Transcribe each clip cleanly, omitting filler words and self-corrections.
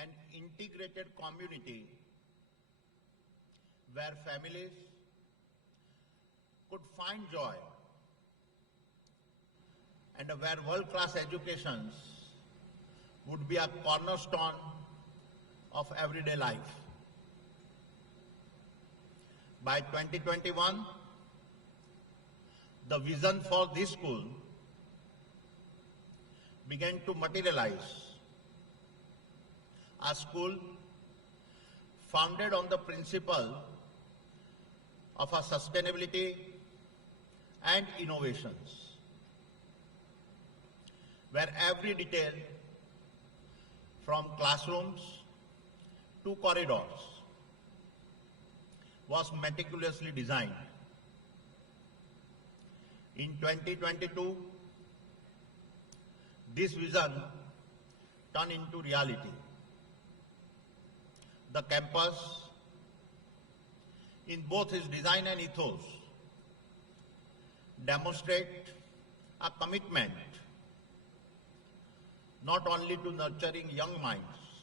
an integrated community where families could find joy and where world-class education would be a cornerstone of everyday life. By 2021, the vision for this school began to materialize. A school founded on the principle of a sustainability and innovations, where every detail from classrooms to corridors was meticulously designed. In 2022, this vision turned into reality. The campus, in both its design and ethos, demonstrate a commitment not only to nurturing young minds,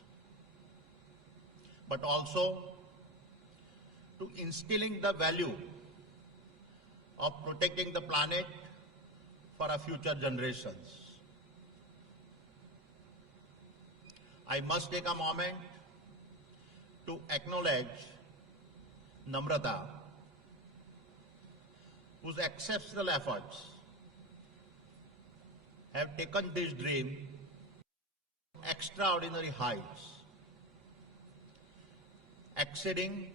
but also to instilling the value of protecting the planet for our future generations. I must take a moment to acknowledge Namrata, whose exceptional efforts have taken this dream to extraordinary heights, exceeding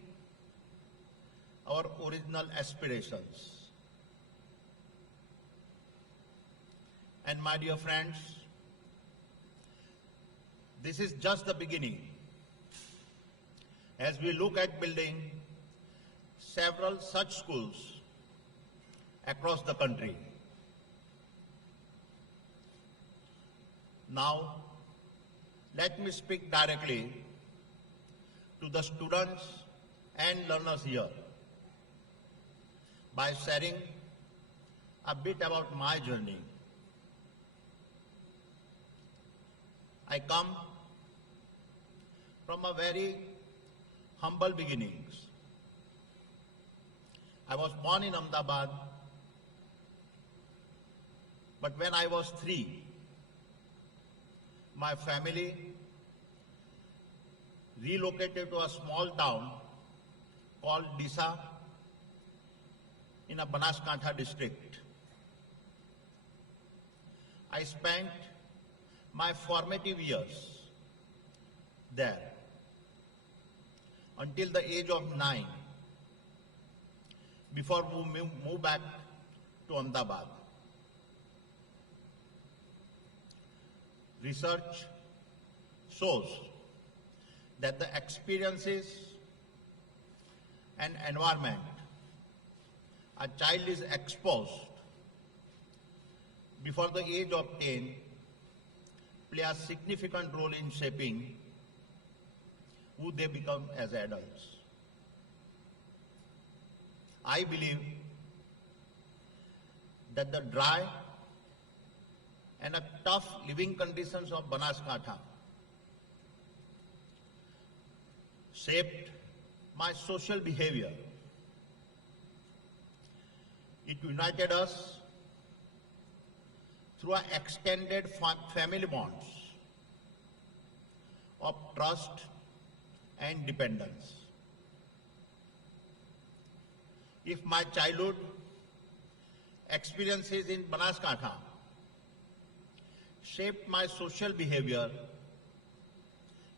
our original aspirations. And my dear friends, this is just the beginning. As we look at building several such schools across the country. Now, let me speak directly to the students and learners here by sharing a bit about my journey. I come from a very humble beginnings. I was born in Ahmedabad, but when I was 3, my family relocated to a small town called Disa in a Banaskantha district. I spent my formative years there until the age of 9 before we moved back to Ahmedabad. Research shows that the experiences and environment a child is exposed before the age of 10 play a significant role in shaping who they become as adults. I believe that the dry and a tough living conditions of Banaskantha shaped my social behavior. It united us through our extended family bonds of trust and dependence. If my childhood experiences in Banaskantha shaped my social behavior,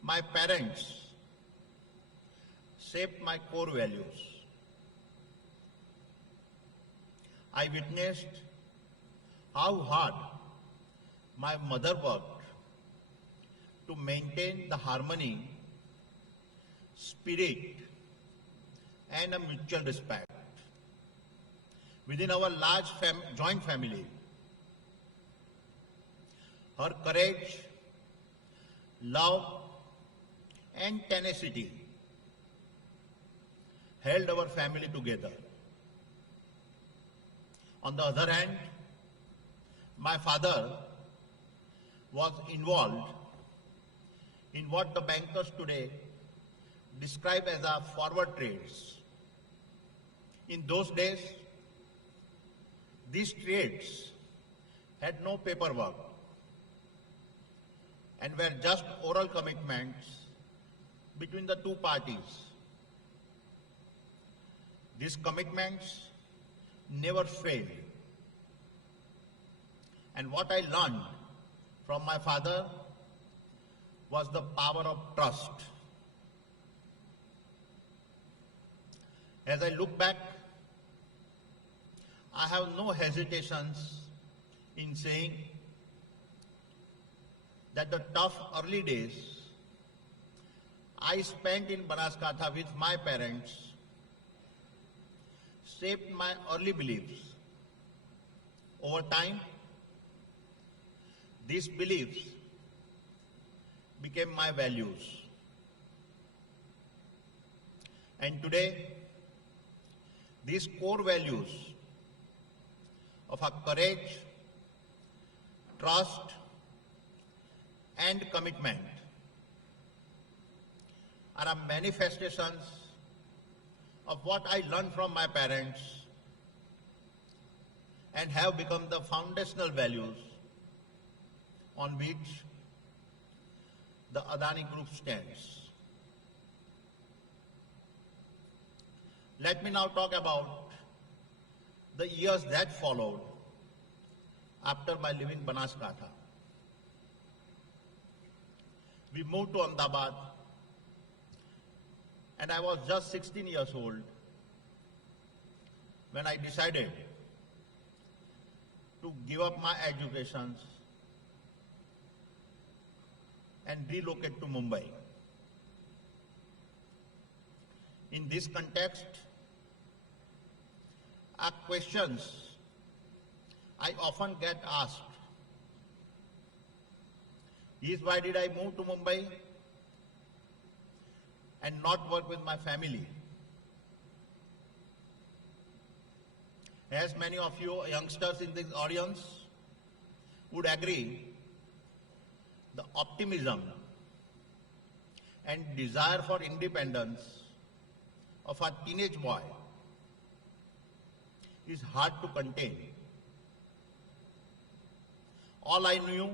my parents shaped my core values. I witnessed how hard my mother worked to maintain the harmony, spirit, and a mutual respect within our large joint family. Her courage, love, and tenacity held our family together. On the other hand, my father was involved in what the bankers today describe as a forward trades. In those days, these trades had no paperwork and were just oral commitments between the two parties. These commitments never failed. And what I learned from my father was the power of trust. As I look back, I have no hesitations in saying that the tough early days I spent in Banaskantha with my parents shaped my early beliefs. Over time, these beliefs became my values. And today, these core values of our courage, trust, and commitment are manifestations of what I learned from my parents and have become the foundational values on which the Adani Group stands. Let me now talk about the years that followed after my leaving Banaskantha. We moved to Ahmedabad, and I was just 16 years old when I decided to give up my education and relocate to Mumbai. In this context, are questions I often get asked. Is why did I move to Mumbai and not work with my family? As many of you youngsters in this audience would agree, the optimism and desire for independence of a teenage boy is hard to contain. All I knew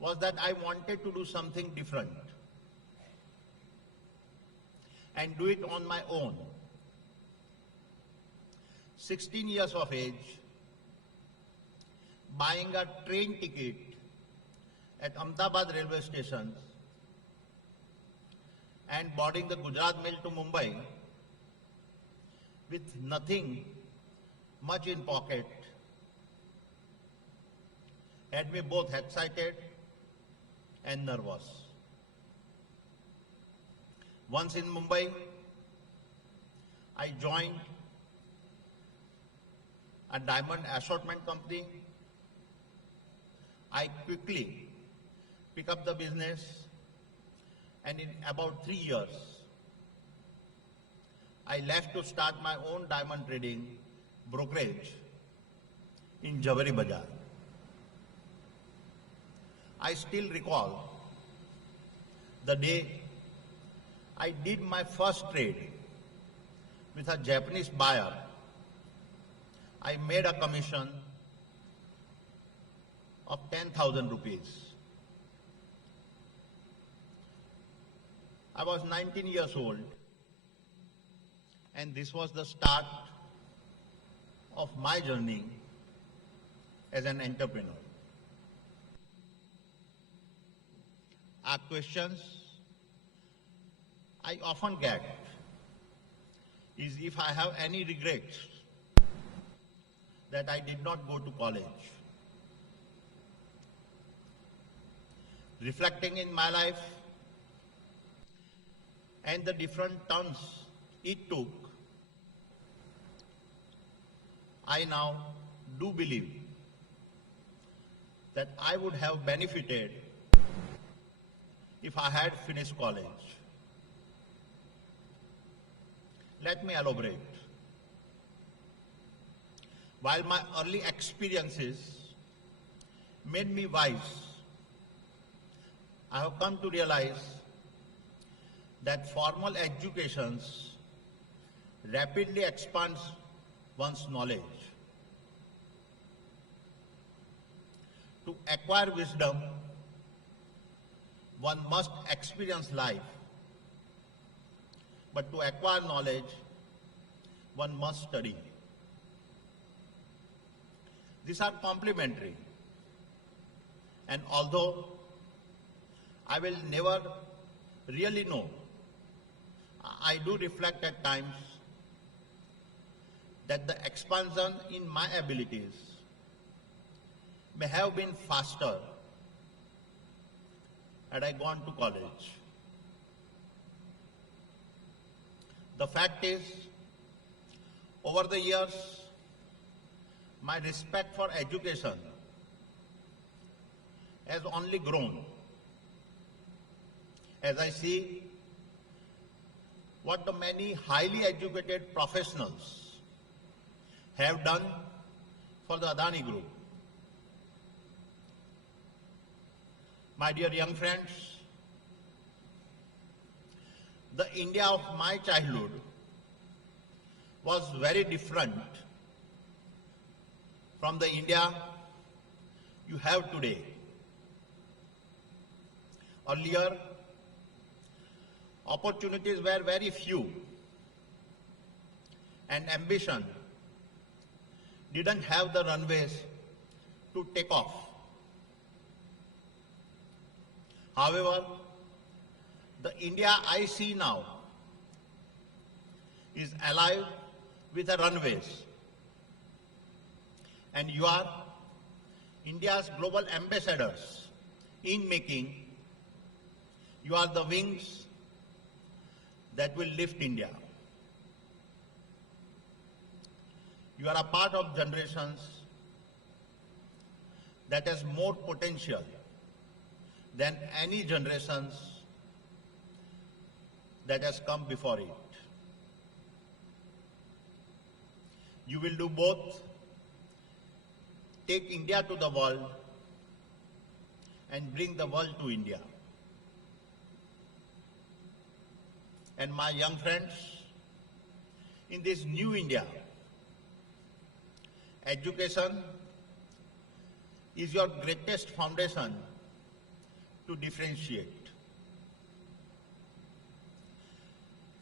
was that I wanted to do something different and do it on my own. 16 years of age, buying a train ticket at Ahmedabad railway station and boarding the Gujarat Mail to Mumbai with nothing much in pocket had me both excited and nervous. Once in Mumbai, I joined a diamond assortment company. I quickly picked up the business, and in about 3 years, I left to start my own diamond trading brokerage in Jawari Bazaar. I still recall the day I did my first trade with a Japanese buyer. I made a commission of 10,000 rupees. I was 19 years old, and this was the start of my journey as an entrepreneur. Our questions I often get is if I have any regrets that I did not go to college. Reflecting in my life and the different turns it took, I now do believe that I would have benefited if I had finished college. Let me elaborate. While my early experiences made me wise, I have come to realize that formal education rapidly expands one's knowledge. To acquire wisdom, one must experience life. But to acquire knowledge, one must study. These are complementary. And although I will never really know, I do reflect at times that the expansion in my abilities may have been faster had I gone to college. The fact is, over the years, my respect for education has only grown as I see what the many highly educated professionals have done for the Adani Group. My dear young friends, the India of my childhood was very different from the India you have today. Earlier, opportunities were very few and ambition didn't have the runways to take off. However, the India I see now is alive with the runways, and you are India's global ambassadors in making. You are the wings that will lift India. You are a part of generations that has more potential than any generations that has come before it. You will do both, take India to the world and bring the world to India. And my young friends, in this new India, education is your greatest foundation to differentiate.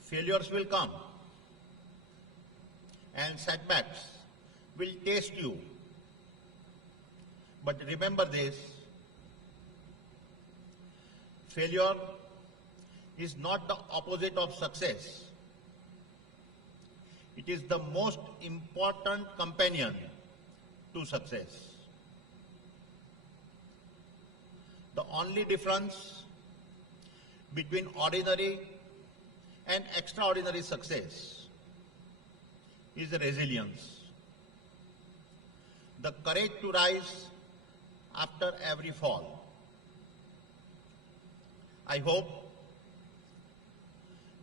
Failures will come and setbacks will test you. But remember this, failure is not the opposite of success. It is the most important companion to success. The only difference between ordinary and extraordinary success is resilience. The courage to rise after every fall. I hope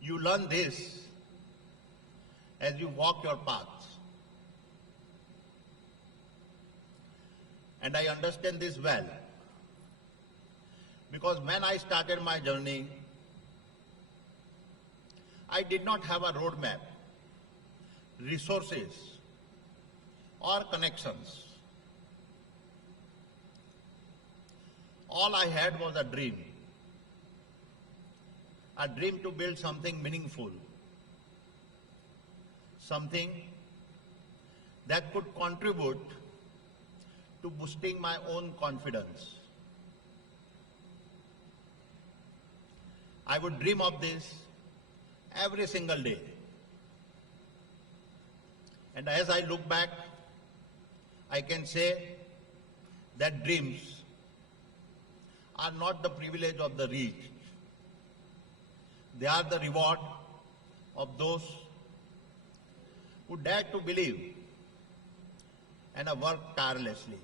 you learn this as you walk your path. And I understand this well, because when I started my journey, I did not have a roadmap, resources, or connections. All I had was a dream to build something meaningful, something that could contribute to boosting my own confidence. I would dream of this every single day. And as I look back, I can say that dreams are not the privilege of the rich. They are the reward of those who dare to believe and work tirelessly.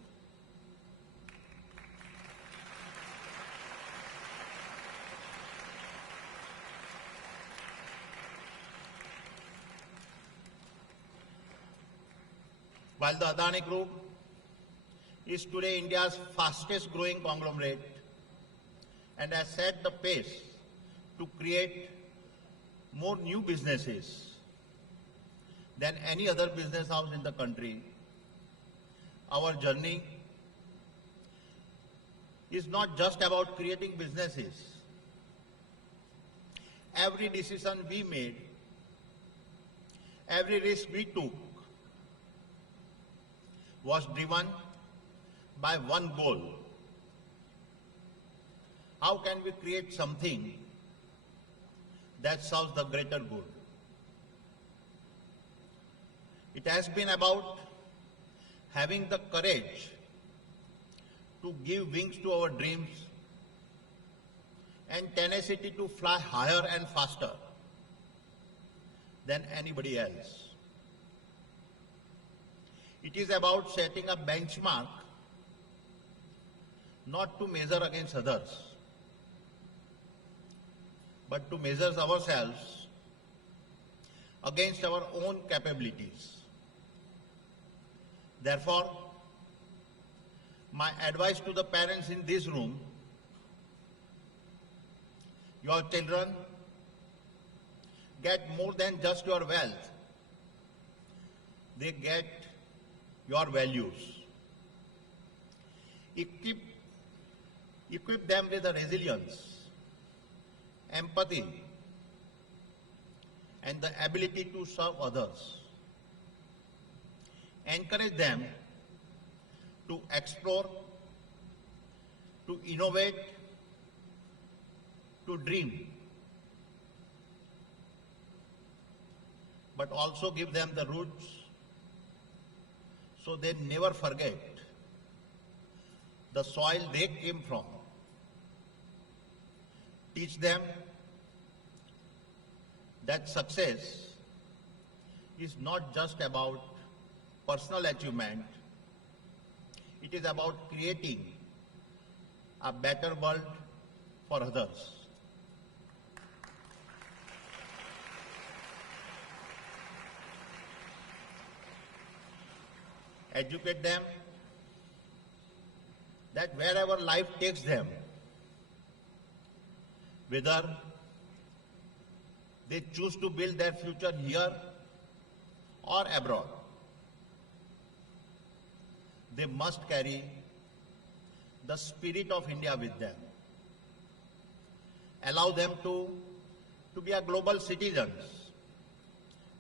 While the Adani Group is today India's fastest growing conglomerate and has set the pace to create more new businesses than any other business house in the country. Our journey is not just about creating businesses. Every decision we made, every risk we took was driven by one goal. How can we create something that serves the greater good? It has been about having the courage to give wings to our dreams and tenacity to fly higher and faster than anybody else. It is about setting a benchmark not to measure against others, but to measure ourselves against our own capabilities. Therefore, my advice to the parents in this room: your children get more than just your wealth. They get your values. Equip them with the resilience, empathy, and the ability to serve others. Encourage them to explore, to innovate, to dream, but also give them the roots so they never forget the soil they came from. Teach them that success is not just about personal achievement, it is about creating a better world for others. Educate them that wherever life takes them, whether they choose to build their future here or abroad, they must carry the spirit of India with them. Allow them to be a global citizens,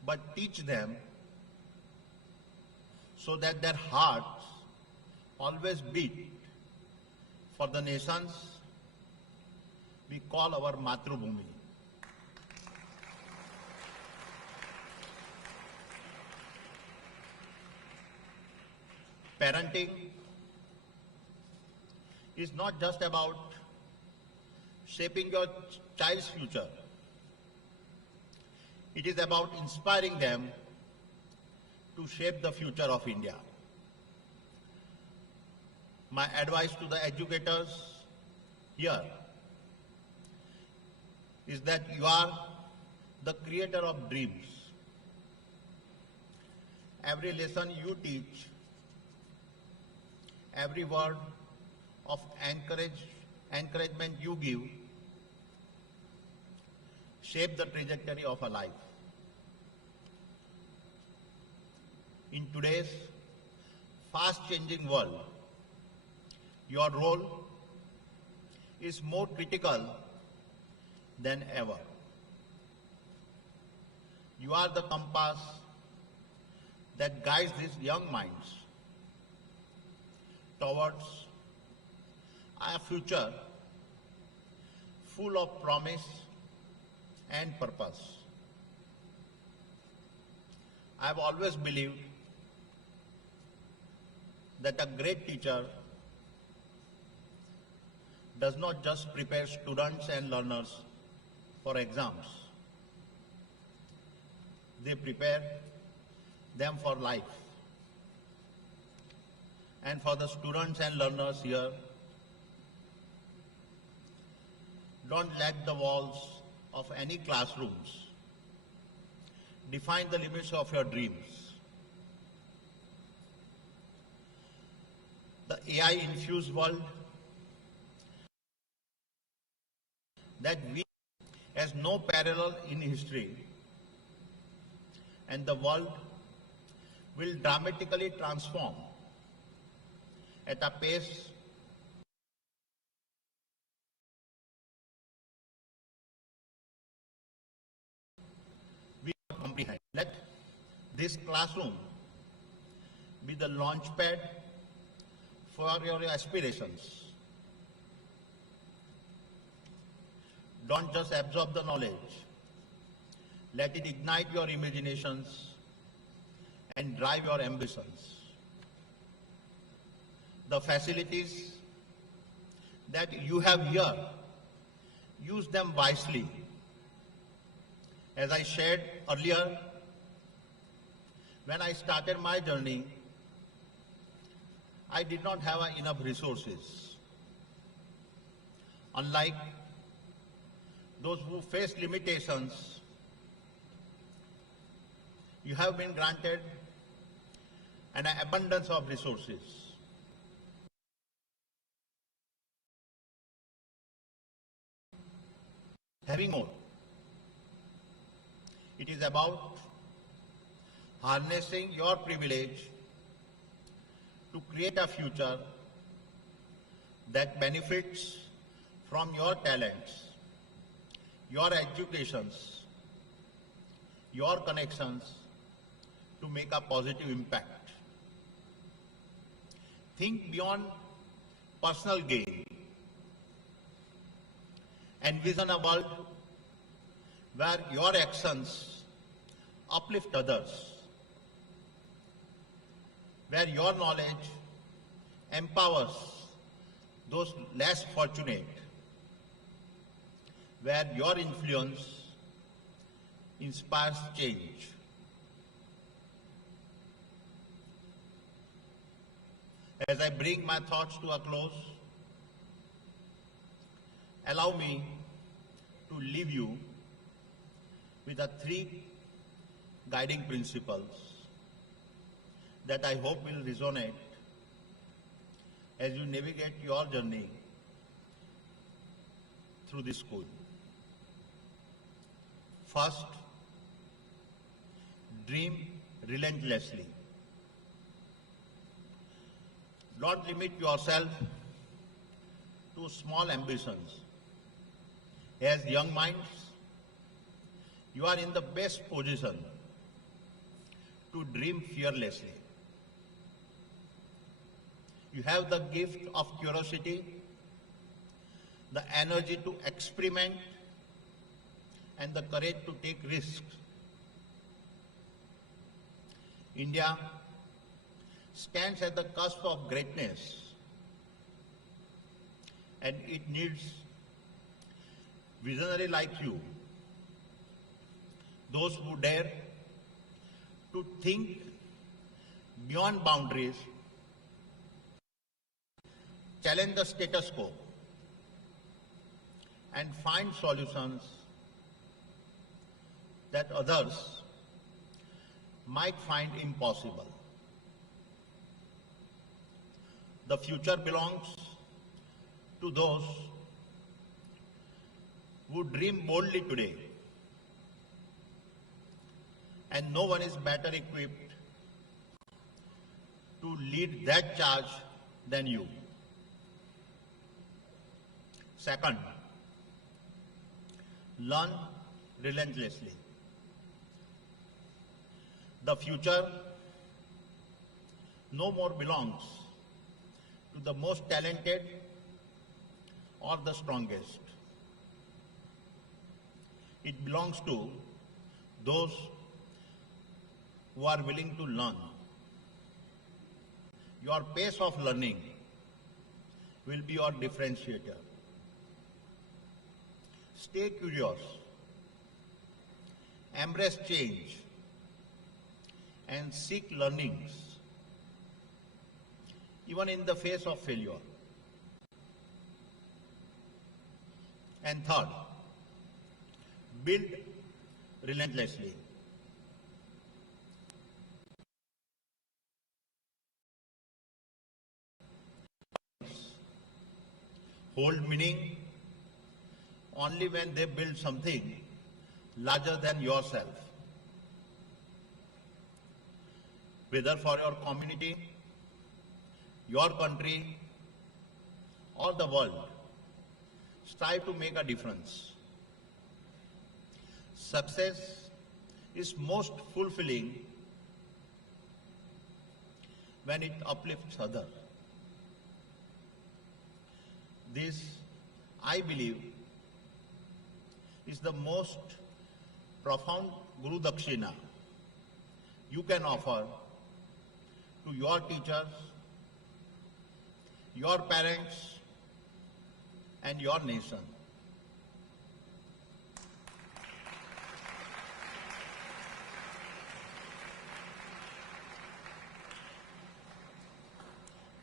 but teach them so that their hearts always beat for the nations we call our Matrubhumi. Parenting is not just about shaping your child's future. It is about inspiring them to shape the future of India. My advice to the educators here is that you are the creator of dreams. Every lesson you teach, every word of encouragement you give, shape the trajectory of a life. In today's fast-changing world, your role is more critical than ever. You are the compass that guides these young minds towards a future full of promise and purpose. I have always believed that a great teacher does not just prepare students and learners for exams. They prepare them for life. And for the students and learners here, don't let the walls of any classrooms define the limits of your dreams. The AI-infused world that we has no parallel in history, and the world will dramatically transform at a pace we comprehend. Let this classroom be the launchpad for your aspirations. Don't just absorb the knowledge. Let it ignite your imaginations and drive your ambitions. The facilities that you have here, use them wisely. As I shared earlier, when I started my journey, I did not have enough resources. Unlike those who face limitations, you have been granted an abundance of resources. Having more. It is about harnessing your privilege to create a future that benefits from your talents, your educations, your connections to make a positive impact. Think beyond personal gain. Envision a world where your actions uplift others, where your knowledge empowers those less fortunate, where your influence inspires change. As I bring my thoughts to a close, allow me to leave you with the three guiding principles that I hope will resonate as you navigate your journey through this school. First, dream relentlessly. Don't limit yourself to small ambitions. As young minds, you are in the best position to dream fearlessly. You have the gift of curiosity, the energy to experiment, and the courage to take risks. India stands at the cusp of greatness, and it needs visionary like you, those who dare to think beyond boundaries, challenge the status quo, and find solutions that others might find impossible. The future belongs to those who dream boldly today, and no one is better equipped to lead that charge than you. Second, learn relentlessly. The future no more belongs to the most talented or the strongest. It belongs to those who are willing to learn. Your pace of learning will be your differentiator. Stay curious, embrace change, and seek learnings, even in the face of failure. And third, build relentlessly. Hold meaning only when they build something larger than yourself. Whether for your community, your country, or the world, strive to make a difference. Success is most fulfilling when it uplifts others. This, I believe, is the most profound Guru Dakshina you can offer to your teachers, your parents, and your nation.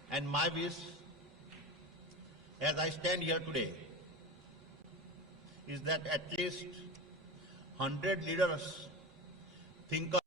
And my wish, as I stand here today, is that at least 100 leaders, thinkers,